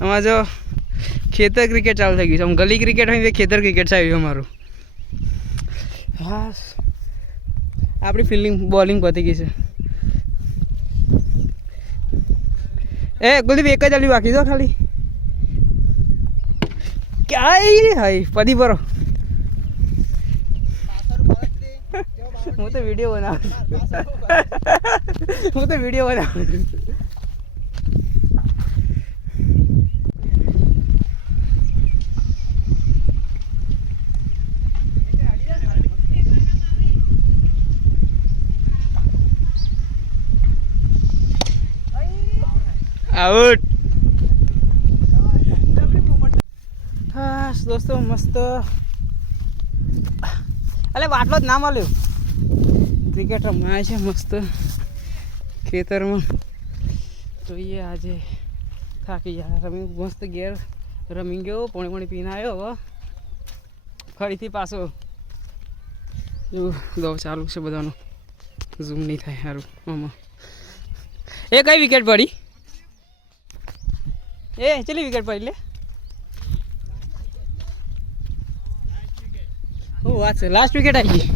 આમાં જો ખેતર ક્રિકેટ ચાલુ થઈ ગયું છે. આમ ગલી ક્રિકેટ હોય ખેતર ક્રિકેટ ચાલ્યું અમારું. હા આપણી ફિલ્ડિંગ બોલિંગ પતી ગઈ છે. એ કુલદીપ એક જ ચાલ્યું બાકી દો ખાલી ક્યાંય હાય પદી બરો. હું તો વિડીયો બનાવું આઉટ. હા દોસ્તો મસ્ત અલે બાટલો જ ના મળ્યો. ક્રિકેટ રમાય છે મસ્ત ખેતરમાં. જોઈએ આજે થાકી ગયા રમી મસ્ત ઘેર રમી ગયો. પોણી પીને આવ્યો. હવે ફરીથી પાછો એવું દો ચાલુ છે બધાનું. ઝૂમ નહીં થાય સારું. આમાં એ કઈ વિકેટ પડી? એ ચલી વિકેટ પડી લે. ઓ વાત છે લાસ્ટ વિકેટ આવી ગઈ.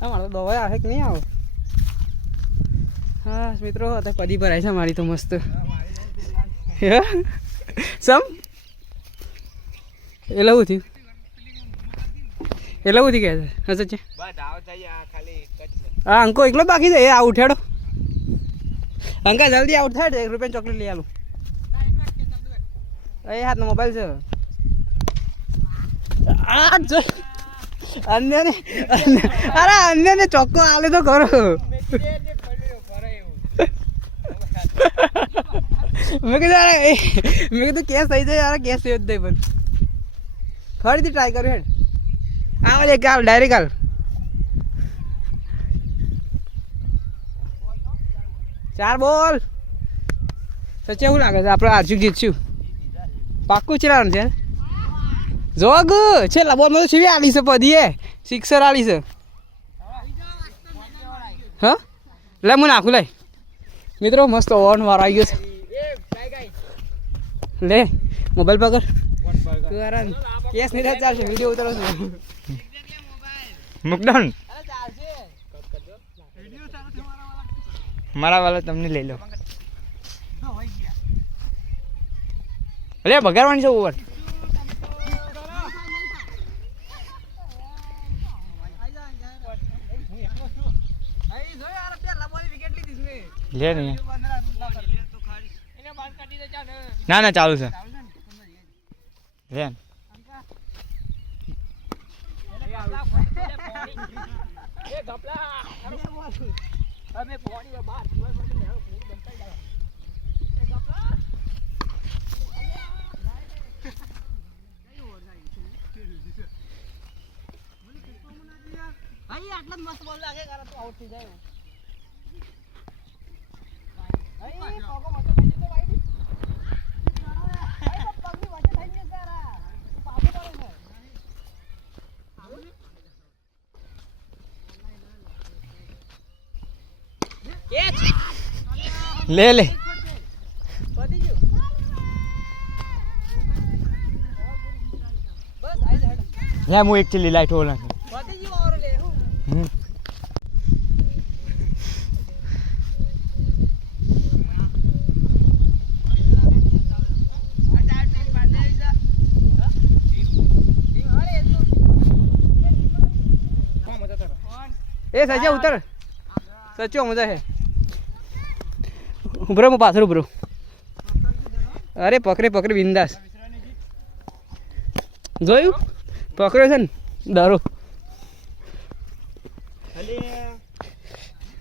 અમારે તો દવા આવે કે નહીં આવો. હા મિત્રો અત્યારે પદી ભરાય છે મારી તો મસ્ત. સમ એટલે શું થયું? એટલે શું થયું કે હશે છે? હા અંકો એકલો બાકી છે. એ આ ઉઠાડો અંકા જલ્દી આઉટ થાય. 1 રૂપિયાની ચોકલેટ લઈ આલું. એ હાથનો મોબાઈલ છે. આ જો અન્યને અરે અન્યને ચોખ્ખો આલે તો કરો. મેં કીધું કેસ થઈ જાય યાર. કેસ થયો જ નહીં પણ ફરીથી ટ્રાય કર્યો. હેડ આવે એક હાલ ડાયરેક્ટ હાલ. ચાર બોલ તો કેવું લાગે છે આપણે આજુ જીતશું પાક્કું ચલાવવાનું છે. જોગ છેલ્લા બોલમાં તો સીવી આલી છે પદીએ સિક્સર આલી છે. હા લે હું નાખું લે મિત્રો. મસ્ત ઓન વાર આવી ગયો છે. લે મોબાઈલ પકડ. કેસ નહીં થાય ચાલશે. વિડીયો ઉતારો છું મુકડાઉન મારા વાળા તમને લઈ લો. અરે બગાડવાની છે ઓવર. લે નહીં ના ના ચાલુ છે. લે આટલા મસ્ત બોલ લાગે કારણ તું આઉટ થઈ જાય. લે લે યા હું એક ચીલી લાઈટ ઓલા એ સજા ઉતર સચો મજા હે. ઉભરો હું પાછળ ઉભરો. અરે પકડે બિંદાસ. જોયું પકડ્યો છે ને દારૂ.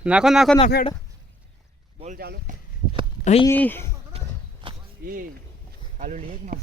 નાખો હેડો બોલ ચાલુ. અહીં એ આલુ લે એક માં